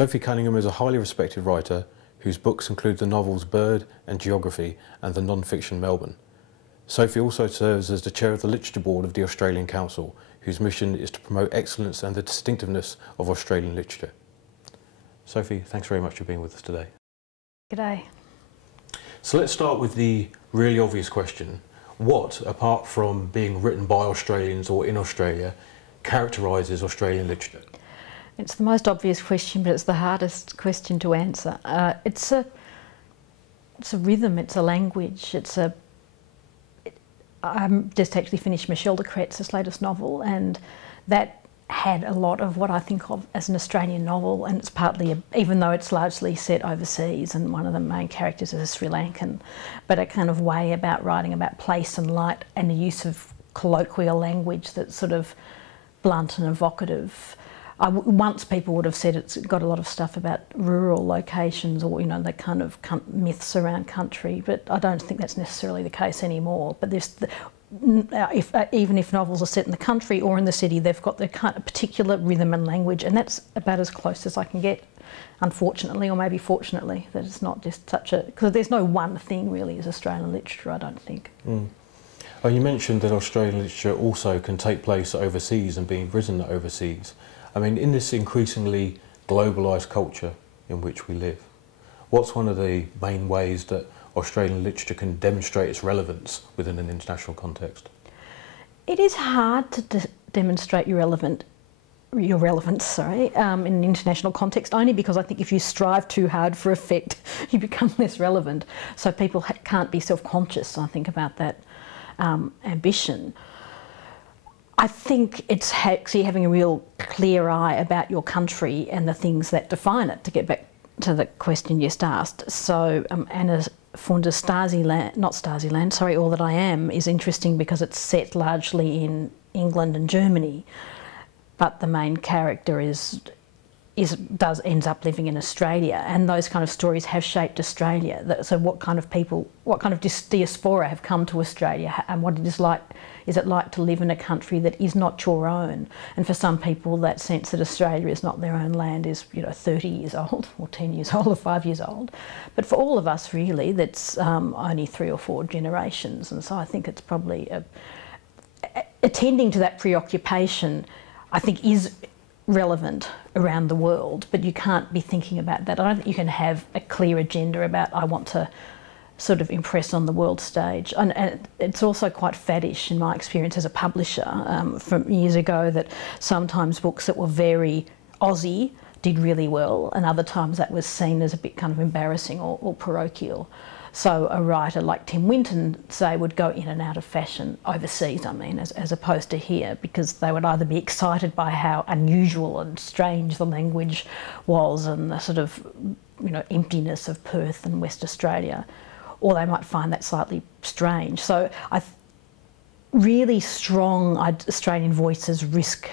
Sophie Cunningham is a highly respected writer whose books include the novels Bode and Geography and the non-fiction Melbourne. Sophie also serves as the chair of the Literature Board of the Australian Council, whose mission is to promote excellence and the distinctiveness of Australian literature. Sophie, thanks very much for being with us today. G'day. So let's start with the really obvious question. What, apart from being written by Australians or in Australia, characterises Australian literature? It's the most obvious question, but it's the hardest question to answer. It's a rhythm, it's a language, I'm just actually finished Michel de Cretz's latest novel, and that had a lot of what I think of as an Australian novel, and it's partly, even though it's largely set overseas and one of the main characters is a Sri Lankan, but a kind of way about writing about place and light and the use of colloquial language that's sort of blunt and evocative. Once people would have said it's got a lot of stuff about rural locations or, you know, the kind of myths around country, but I don't think that's necessarily the case anymore. But there's, even if novels are set in the country or in the city, they've got their kind of particular rhythm and language, and that's about as close as I can get, unfortunately, or maybe fortunately, that it's not just such a, because there's no one thing really as Australian literature, I don't think. Oh, you mentioned that Australian literature also can take place overseas and being written overseas. I mean, in this increasingly globalised culture in which we live, what's one of the main ways that Australian literature can demonstrate its relevance within an international context? It is hard to demonstrate your relevance, in an international context, only because I think if you strive too hard for effect, you become less relevant. So people can't be self-conscious, I think, about that ambition. I think it's actually having a real clear eye about your country and the things that define it, to get back to the question you just asked. So Anna Funder's All That I Am is interesting because it's set largely in England and Germany, but the main character ends up living in Australia, and those kind of stories have shaped Australia. So what kind of people, what kind of diaspora have come to Australia, and what it is like to live in a country that is not your own? And for some people, that sense that Australia is not their own land is, you know, 30 years old or 10 years old or 5 years old. But for all of us, really, that's only 3 or 4 generations. And so I think it's probably attending to that preoccupation, I think, is relevant around the world, but you can't be thinking about that. I don't think you can have a clear agenda about, I want to sort of impress on the world stage. And it's also quite faddish in my experience as a publisher from years ago, that sometimes books that were very Aussie did really well, and other times that was seen as a bit kind of embarrassing or parochial. So a writer like Tim Winton, say, would go in and out of fashion overseas, I mean, as opposed to here, because they would either be excited by how unusual and strange the language was and the sort of, you know, emptiness of Perth and West Australia, or they might find that slightly strange. So really strong Australian voices risk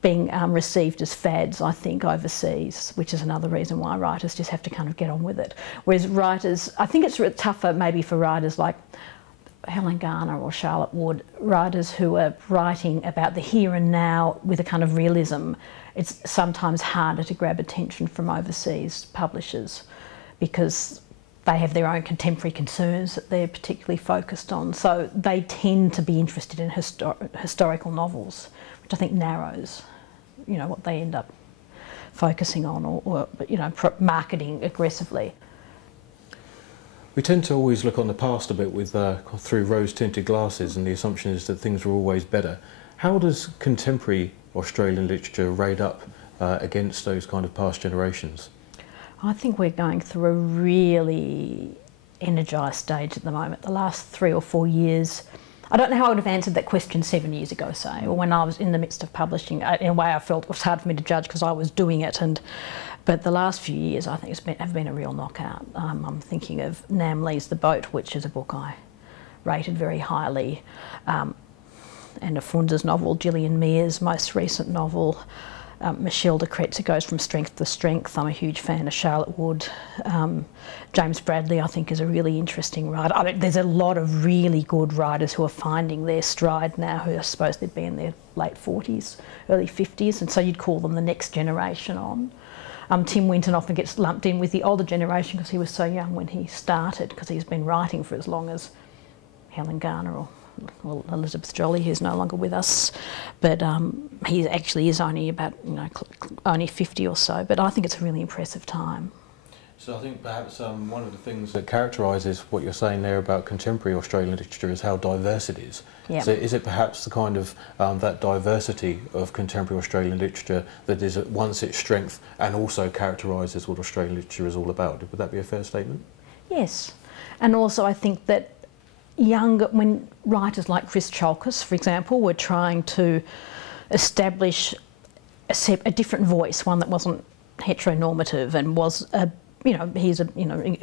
being received as fads, I think, overseas, which is another reason why writers just have to kind of get on with it. Whereas writers, I think it's tougher maybe for writers like Helen Garner or Charlotte Wood, writers who are writing about the here and now with a kind of realism. It's sometimes harder to grab attention from overseas publishers because they have their own contemporary concerns that they're particularly focused on. So they tend to be interested in historical novels, which I think narrows, you know, what they end up focusing on or you know, marketing aggressively. We tend to always look on the past a bit with through rose-tinted glasses, and the assumption is that things were always better. How does contemporary Australian literature rate up against those kind of past generations? I think we're going through a really energised stage at the moment. The last 3 or 4 years, I don't know how I would have answered that question 7 years ago, say, or when I was in the midst of publishing. In a way, I felt it was hard for me to judge because I was doing it. But the last few years, I think have been a real knockout. I'm thinking of Nam Lee's The Boat, which is a book I rated very highly, and a Funder's novel, Gillian Mears' most recent novel. Michel de Cretz's goes from strength to strength. I'm a huge fan of Charlotte Wood. James Bradley, I think, is a really interesting writer. I mean, there's a lot of really good writers who are finding their stride now, who I suppose they'd be in their late 40s, early 50s, and so you'd call them the next generation on. Tim Winton often gets lumped in with the older generation because he was so young when he started, because he's been writing for as long as Helen Garner or Elizabeth Joly, who's no longer with us. But he actually is only about, only 50 or so. But I think it's a really impressive time. So I think perhaps one of the things that characterises what you're saying there about contemporary Australian literature is how diverse it is. Yep. So is it perhaps the kind of that diversity of contemporary Australian literature that is at once its strength and also characterises what Australian literature is all about? Would that be a fair statement? Yes, and also I think that when writers like Chris Chalkis, for example, were trying to establish a different voice, one that wasn't heteronormative and was he's a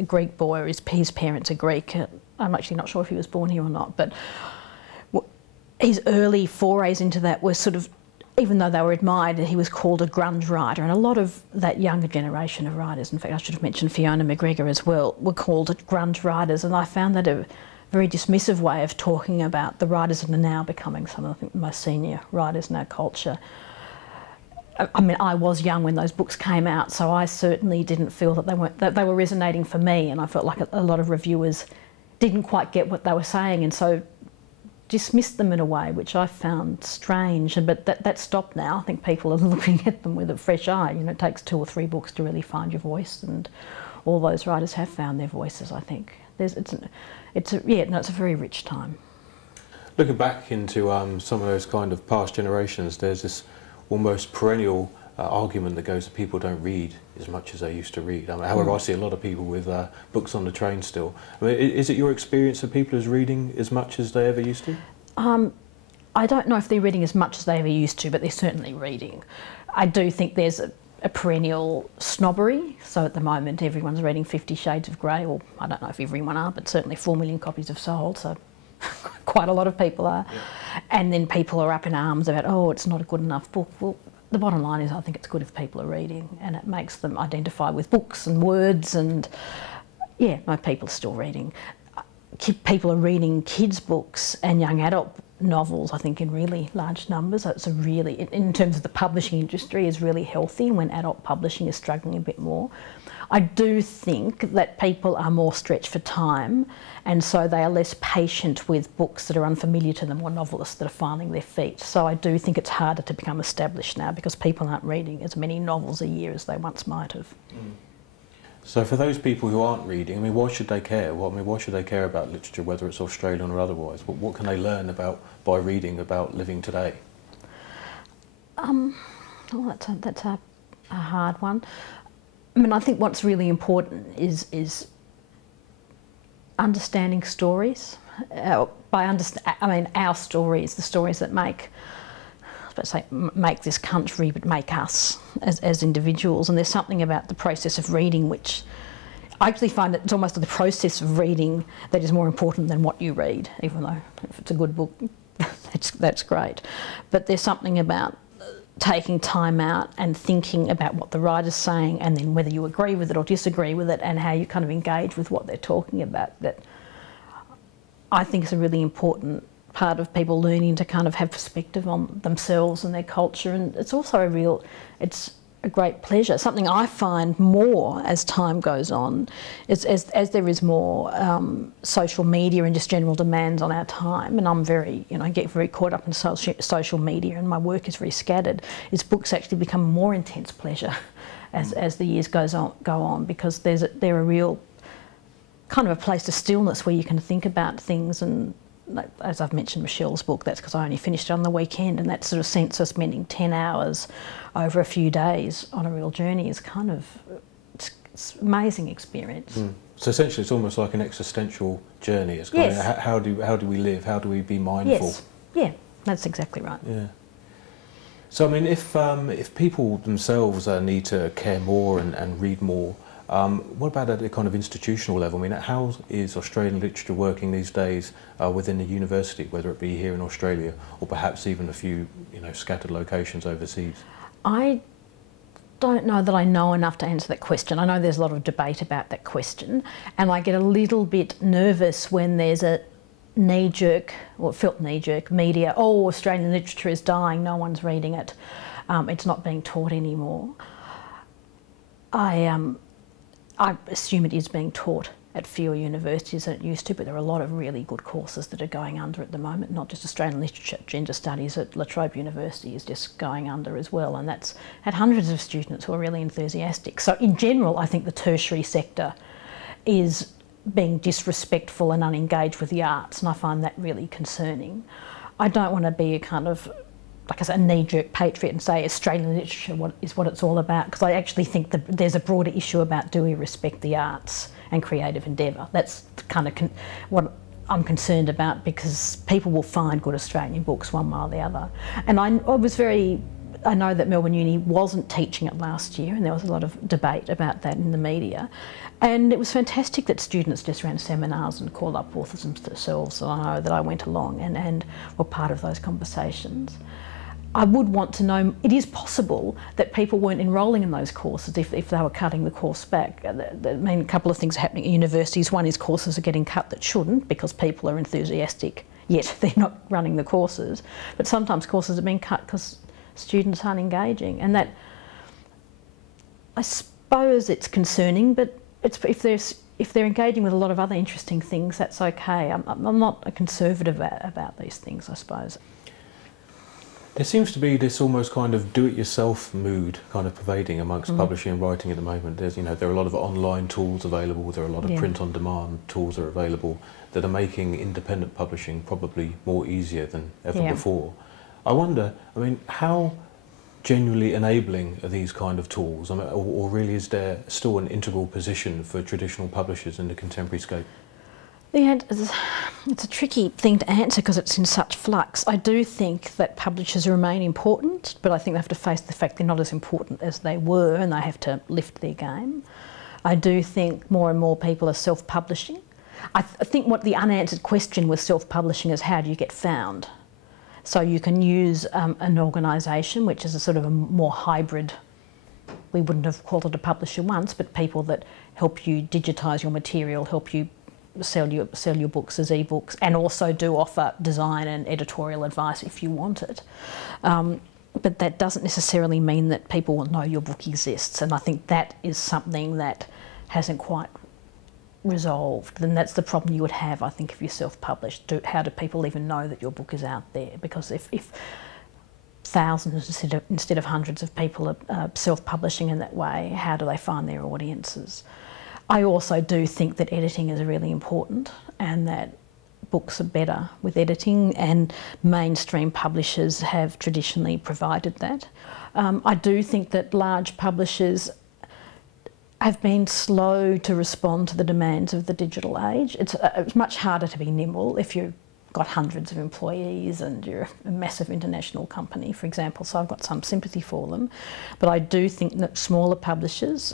Greek boy, or his parents are Greek. I'm actually not sure if he was born here or not, but his early forays into that were sort of, even though they were admired, he was called a grunge writer, and a lot of that younger generation of writers, in fact I should have mentioned Fiona McGregor as well, were called grunge writers, and I found that a very dismissive way of talking about the writers that are now becoming some of the most senior writers in our culture. I mean, I was young when those books came out, so I certainly didn't feel that they were resonating for me, and I felt like a lot of reviewers didn't quite get what they were saying, and so dismissed them in a way which I found strange. But that stopped now. I think people are looking at them with a fresh eye. It takes 2 or 3 books to really find your voice, and all those writers have found their voices. I think it's a very rich time. Looking back into some of those kind of past generations, there's this almost perennial argument that goes that people don't read as much as they used to read. However, I see a lot of people with books on the train still. Is it your experience that people are reading as much as they ever used to? I don't know if they're reading as much as they ever used to, but they're certainly reading. I do think there's a perennial snobbery. So at the moment everyone's reading 50 Shades of Grey, or I don't know if everyone are, but certainly 4 million copies have sold, so quite a lot of people are. Yeah. And then people are up in arms about, oh, it's not a good enough book. Well, the bottom line is I think it's good if people are reading, and it makes them identify with books and words, and yeah, no, people are still reading. People are reading kids' books and young adult novels, I think, in really large numbers. So it's in terms of the publishing industry, is really healthy when adult publishing is struggling a bit more. I do think that people are more stretched for time, and so they are less patient with books that are unfamiliar to them, or novelists that are finding their feet. So I do think it's harder to become established now because people aren't reading as many novels a year as they once might have. Mm. So for those people who aren't reading, why should they care? Why should they care about literature, whether it's Australian or otherwise? What can they learn by reading about living today? That's a hard one. I mean, I think what's really important is understanding stories. Our stories, the stories that make this country, but make us as individuals. And there's something about the process of reading which I actually find it's almost the process of reading that is more important than what you read, even though if it's a good book, that's great. But there's something about taking time out and thinking about what the writer's saying, and then whether you agree with it or disagree with it, and how you kind of engage with what they're talking about, that I think is a really important part of people learning to kind of have perspective on themselves and their culture. And it's also it's a great pleasure. Something I find more as time goes on is as there is more social media and just general demands on our time, and I'm I get very caught up in social media, and my work is very scattered, is books actually become a more intense pleasure as the years go on, because they're a real kind of a place of stillness where you can think about things. And as I've mentioned, Michelle's book, that's because I only finished it on the weekend, and that sort of sense of spending 10 hours over a few days on a real journey is kind of, it's an amazing experience. Mm. So essentially it's almost like an existential journey. It's kind of how do we live, how do we be mindful? Yes, yeah, that's exactly right. Yeah. So I mean, if people themselves need to care more and read more, what about at a kind of institutional level? I mean, how is Australian literature working these days within the university, whether it be here in Australia or perhaps even a few scattered locations overseas? I don't know that I know enough to answer that question. I know there's a lot of debate about that question, and I get a little bit nervous when there's a felt knee-jerk media, oh, Australian literature is dying, no one's reading it, it's not being taught anymore. I don't know that I know enough to answer that question. I know there's a lot of debate about that question, and I get a little bit nervous when there's a knee-jerk media, oh, Australian literature is dying, no one's reading it, it's not being taught anymore. I don't know that I know enough to answer that question. I know there's a lot of debate about that question, and I get a little bit nervous when there's a knee-jerk media, oh, Australian literature is dying, no one's reading it, it's not being taught anymore. I assume it is being taught at fewer universities than it used to, but there are a lot of really good courses that are going under at the moment, not just Australian literature, gender studies at La Trobe University is just going under as well, and that's had hundreds of students who are really enthusiastic. So in general, I think the tertiary sector is being disrespectful and unengaged with the arts, and I find that really concerning. I don't want to be a kind of, like I said, a knee-jerk patriot and say Australian literature is what it's all about, because I actually think that there's a broader issue about, do we respect the arts and creative endeavour? That's kind of what I'm concerned about, because people will find good Australian books one way or the other. And I know that Melbourne Uni wasn't teaching it last year, and there was a lot of debate about that in the media. And it was fantastic that students just ran seminars and called up authors themselves. So I know that I went along and were part of those conversations. I would want to know, it is possible that people weren't enrolling in those courses if they were cutting the course back. I mean, a couple of things are happening at universities. One is courses are getting cut that shouldn't because people are enthusiastic, yet they're not running the courses. But sometimes courses are being cut because students aren't engaging. And that, I suppose it's concerning, but if they're engaging with a lot of other interesting things, that's okay. I'm not a conservative about these things, I suppose. There seems to be this almost kind of do-it-yourself mood kind of pervading amongst publishing and writing at the moment. There's, there are a lot of online tools available, there are a lot of print-on-demand tools that are available that are making independent publishing probably more easier than ever before. I wonder, how genuinely enabling are these kind of tools? Or really is there still an integral position for traditional publishers in the contemporary scape? It's a tricky thing to answer because it's in such flux. I do think that publishers remain important, but I think they have to face the fact they're not as important as they were, and they have to lift their game. I do think more and more people are self-publishing. I think what the unanswered question with self-publishing is, how do you get found? So you can use an organisation, which is a sort of a more hybrid, we wouldn't have called it a publisher once, but people that help you digitise your material, help you sell your books as e-books, and also do offer design and editorial advice if you want it. But that doesn't necessarily mean that people will know your book exists, and I think that is something that hasn't quite resolved. And that's the problem you would have, I think, if you self-published. How do people even know that your book is out there? Because if thousands instead of hundreds of people are self-publishing in that way, how do they find their audiences? I also do think that editing is really important, and that books are better with editing, and mainstream publishers have traditionally provided that. I do think that large publishers have been slow to respond to the demands of the digital age. It's much harder to be nimble if you've got hundreds of employees and you're a massive international company, for example, so I've got some sympathy for them. But I do think that smaller publishers,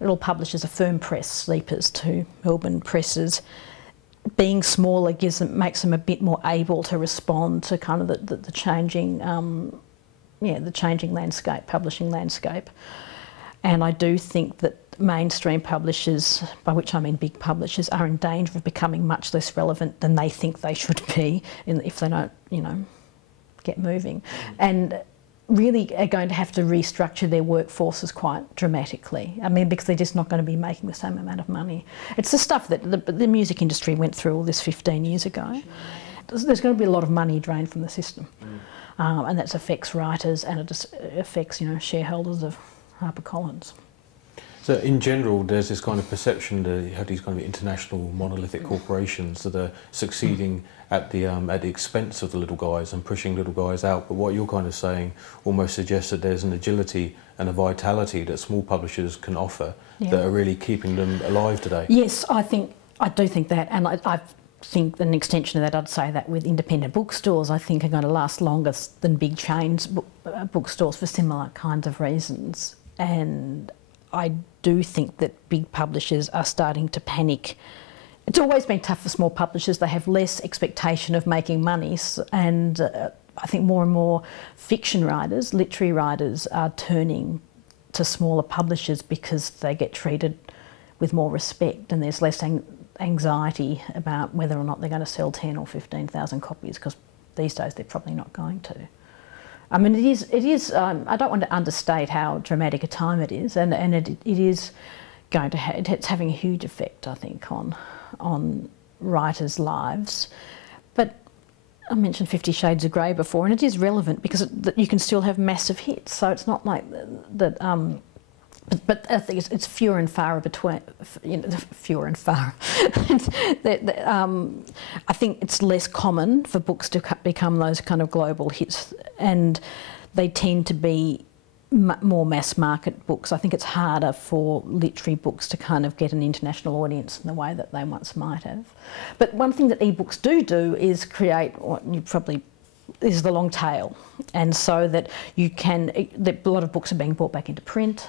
little publishers, a firm press, sleepers to Melbourne presses, being smaller makes them a bit more able to respond to kind of the changing, the changing landscape, publishing landscape. And I do think that mainstream publishers, by which I mean big publishers, are in danger of becoming much less relevant than they think they should be if they don't, get moving. And really are going to have to restructure their workforces quite dramatically. Because they're just not going to be making the same amount of money. It's the stuff that the music industry went through all this 15 years ago. There's going to be a lot of money drained from the system. And that affects writers, and it affects, shareholders of HarperCollins. So in general, there's this kind of perception that you have these kind of international monolithic corporations that are succeeding at the expense of the little guys and pushing little guys out. But what you're kind of saying almost suggests that there's an agility and a vitality that small publishers can offer that are really keeping them alive today. Yes, I do think that, and I think an extension of that, I'd say that with independent bookstores, I think are going to last longer than big chains bookstores for similar kinds of reasons. And I do think that big publishers are starting to panic. It's always been tough for small publishers. They have less expectation of making money, and I think more and more fiction writers, literary writers, are turning to smaller publishers because they get treated with more respect, and there's less anxiety about whether or not they're going to sell 10 or 15,000 copies, because these days they're probably not going to. I mean, it is. I don't want to understate how dramatic a time it is, and it is going to it's having a huge effect, I think, on writers' lives. But I mentioned 50 Shades of Grey before, and it is relevant because you can still have massive hits. So it's not like that. But I think it's fewer and far between. Fewer and far. I think it's less common for books to become those kind of global hits, and they tend to be more mass market books. I think it's harder for literary books to kind of get an international audience in the way that they once might have. But one thing that ebooks do is create what you probably is the long tail, and so that you can. A lot of books are being brought back into print,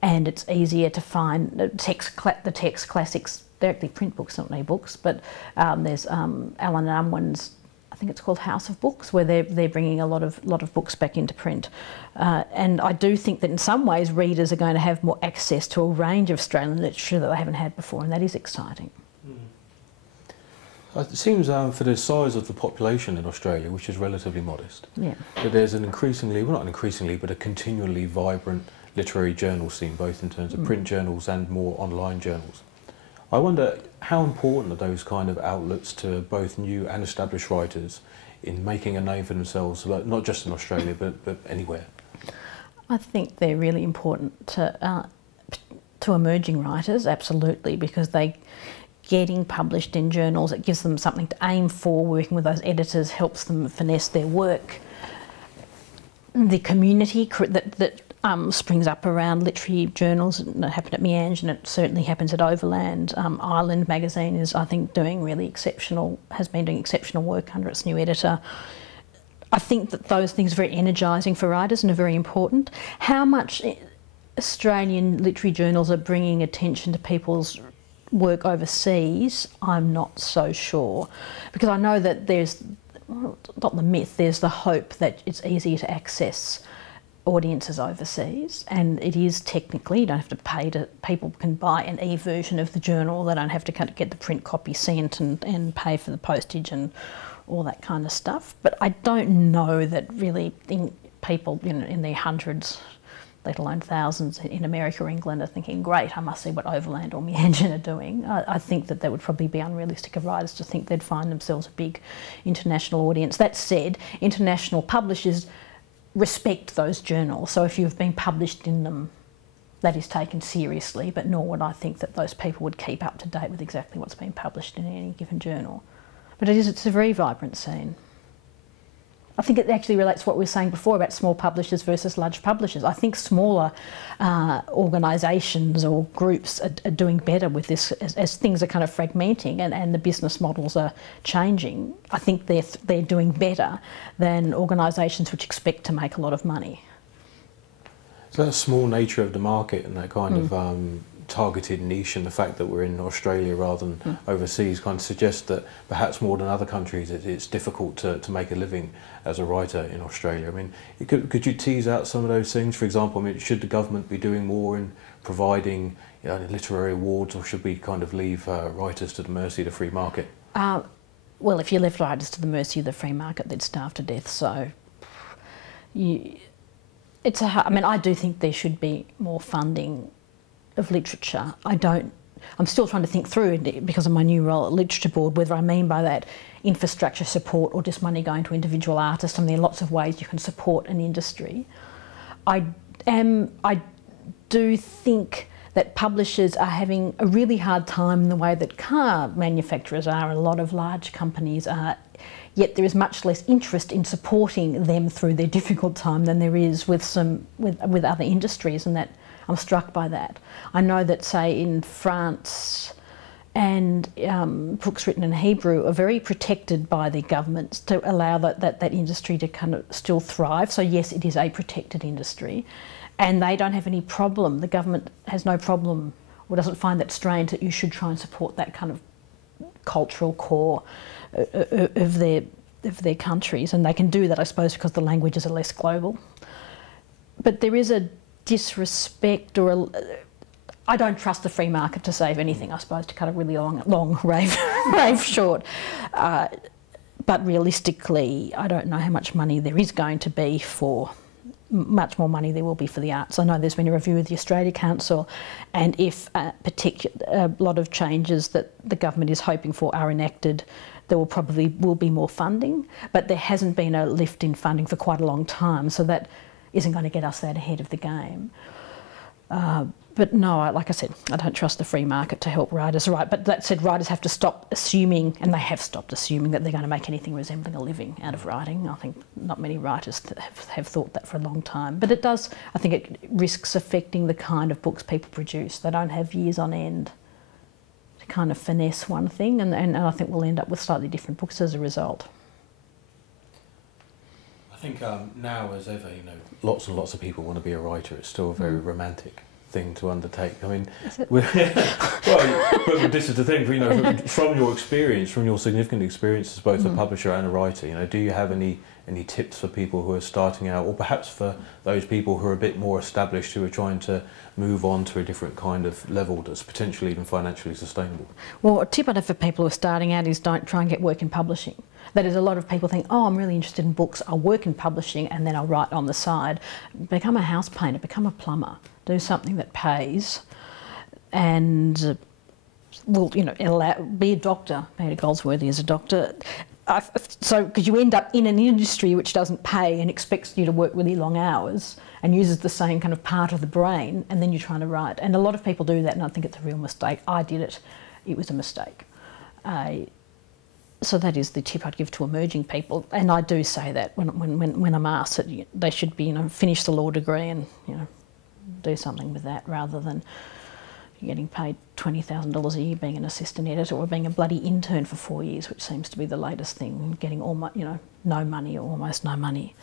and it's easier to find the text classics. They're actually print books, not ebooks. But there's Alan Unwin's, I think it's called House of Books, where they're bringing a lot of books back into print, and I do think that in some ways readers are going to have more access to a range of Australian literature that they haven't had before, and that is exciting. It seems for the size of the population in Australia, which is relatively modest, that there's an increasingly, well not increasingly, but a continually vibrant literary journal scene, both in terms of print journals and more online journals. I wonder how important are those kind of outlets to both new and established writers in making a name for themselves, not just in Australia but anywhere? I think they're really important to emerging writers, absolutely, because they getting published in journals, it gives them something to aim for. Working with those editors helps them finesse their work. The community that springs up around literary journals, and it happened at Meanjin, and it certainly happens at Overland. Island magazine is, I think, doing really exceptional, has been doing exceptional work under its new editor. I think that those things are very energising for writers and are very important. How much Australian literary journals are bringing attention to people's work overseas, I'm not so sure, because I know that there's, not the myth, there's the hope that it's easier to access audiences overseas, and it is technically, you don't have to pay to, people can buy an e-version of the journal, they don't have to get the print copy sent and pay for the postage and all that kind of stuff. But I don't know that really people, in their hundreds, let alone thousands in America or England, are thinking, great, I must see what Overland or Meanjin are doing. I think that would probably be unrealistic of writers to think they'd find themselves a big international audience. That said, international publishers respect those journals, so if you've been published in them, that is taken seriously, but nor would I think that those people would keep up to date with exactly what's been published in any given journal. But it's a very vibrant scene. I think it actually relates to what we were saying before about small publishers versus large publishers. I think smaller organisations or groups are doing better with this as things are kind of fragmenting and the business models are changing. I think they're doing better than organisations which expect to make a lot of money. So that small nature of the market and that kind of targeted niche, and the fact that we're in Australia rather than overseas kind of suggests that perhaps more than other countries it's difficult to make a living as a writer in Australia. I mean, could you tease out some of those things? For example, I mean, should the government be doing more in providing literary awards, or should we kind of leave writers to the mercy of the free market? Well, if you left writers to the mercy of the free market, they'd starve to death. So I mean, I do think there should be more funding of literature. I'm still trying to think through, because of my new role at Literature Board, whether I mean by that infrastructure support or just money going to individual artists. I mean, there are lots of ways you can support an industry. I do think that publishers are having a really hard time in the way that car manufacturers are, and a lot of large companies are, yet there is much less interest in supporting them through their difficult time than there is with other industries, and that I'm struck by that. I know that, say, in France, and books written in Hebrew are very protected by the governments to allow that industry to kind of still thrive. So yes, it is a protected industry, and they don't have any problem. The government has no problem, or doesn't find that strange, that you should try and support that kind of cultural core of their countries, and they can do that, I suppose, because the languages are less global. But there is a disrespect, or I don't trust the free market to save anything, I suppose, to cut a really long rave short. but realistically, I don't know how much money there is going to be for, much more money there will be for the arts. I know there's been a review of the Australia Council, and if a lot of changes that the government is hoping for are enacted, there will be more funding, but there hasn't been a lift in funding for quite a long time, so that isn't going to get us that ahead of the game. But no, like I said, I don't trust the free market to help writers write. But that said, writers have to stop assuming, and they have stopped assuming, that they're going to make anything resembling a living out of writing. I think not many writers have thought that for a long time. But it does, I think it risks affecting the kind of books people produce. They don't have years on end to kind of finesse one thing, and I think we'll end up with slightly different books as a result. I think now as ever, you know, lots and lots of people want to be a writer. It's still a very romantic thing to undertake. I mean, well, but this is the thing, you know, from your experience, from your significant experience as both a publisher and a writer, you know, do you have any tips for people who are starting out, or perhaps for those people who are a bit more established, who are trying to move on to a different kind of level that's potentially even financially sustainable? Well, a tip I'd have for people who are starting out is don't try and get work in publishing. That is, a lot of people think, oh, I'm really interested in books, I'll work in publishing and then I'll write on the side. Become a house painter, become a plumber, do something that pays, and well, you know, be a doctor. Peter Goldsworthy is a doctor. So, because you end up in an industry which doesn't pay and expects you to work really long hours and uses the same kind of part of the brain, and then you're trying to write. And a lot of people do that, and I think it's a real mistake. I did it. It was a mistake. So that is the tip I'd give to emerging people, and I do say that when I'm asked that they should be, you know, finish the law degree and, you know, do something with that rather than getting paid $20,000 a year being an assistant editor or being a bloody intern for 4 years, which seems to be the latest thing, getting almost, you know, no money or almost no money.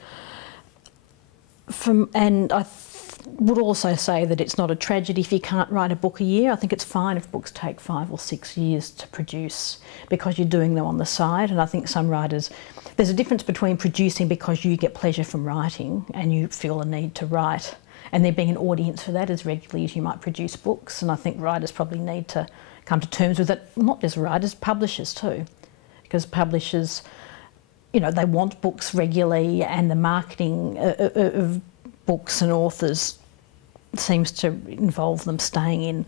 And I would also say that it's not a tragedy if you can't write a book a year. I think it's fine if books take 5 or 6 years to produce because you're doing them on the side. And I think some writers, there's a difference between producing because you get pleasure from writing and you feel a need to write, and there being an audience for that as regularly as you might produce books. And I think writers probably need to come to terms with it, not just writers, publishers too, because publishers, you know, they want books regularly, and the marketing of books and authors seems to involve them staying in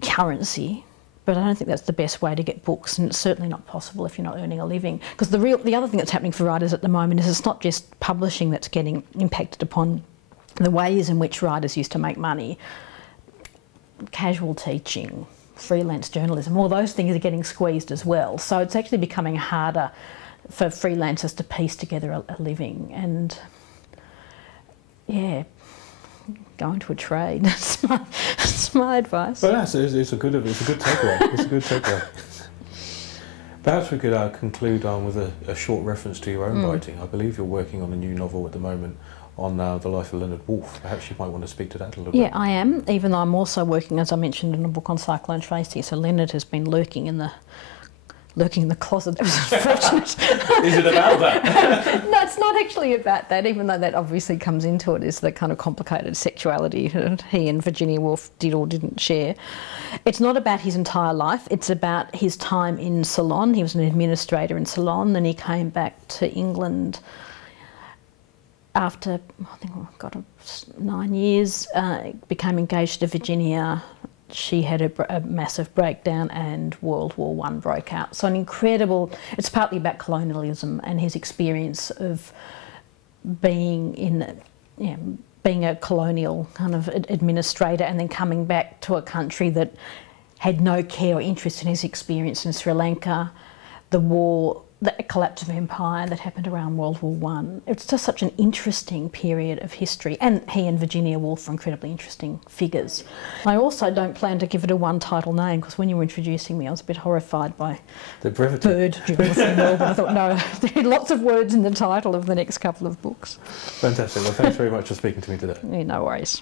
currency. But I don't think that's the best way to get books, and it's certainly not possible if you're not earning a living. Because the other thing that's happening for writers at the moment is it's not just publishing that's getting impacted upon. The ways in which writers used to make money, casual teaching, freelance journalism, all those things are getting squeezed as well. So it's actually becoming harder for freelancers to piece together a living. And yeah, go into a trade. That's my advice. Well, it's a good takeaway. It's a good takeaway. Perhaps we could conclude with a short reference to your own writing. I believe you're working on a new novel at the moment on the life of Leonard Woolf. Perhaps you might want to speak to that a little bit. Yeah, I am, even though I'm also working, as I mentioned, in a book on Cyclone Tracy. So Leonard has been lurking in the closet. That was unfortunate. Is it about that? No, it's not actually about that, even though that obviously comes into it, is the kind of complicated sexuality that he and Virginia Woolf did or didn't share. It's not about his entire life, it's about his time in Ceylon. He was an administrator in Ceylon, and he came back to England after, I think, 9 years, became engaged to Virginia. She had a massive breakdown and World War I broke out. So an incredible, it's partly about colonialism and his experience of being being a colonial kind of administrator and then coming back to a country that had no care or interest in his experience in Sri Lanka, the war, the collapse of empire that happened around World War I. It's just such an interesting period of history, and he and Virginia Woolf are incredibly interesting figures. I also don't plan to give it a one-title name, because when you were introducing me I was a bit horrified by the brevity. Bode, from Melbourne. I thought, no, there are lots of words in the title of the next couple of books. Fantastic. Well, thanks very much for speaking to me today. Yeah, no worries.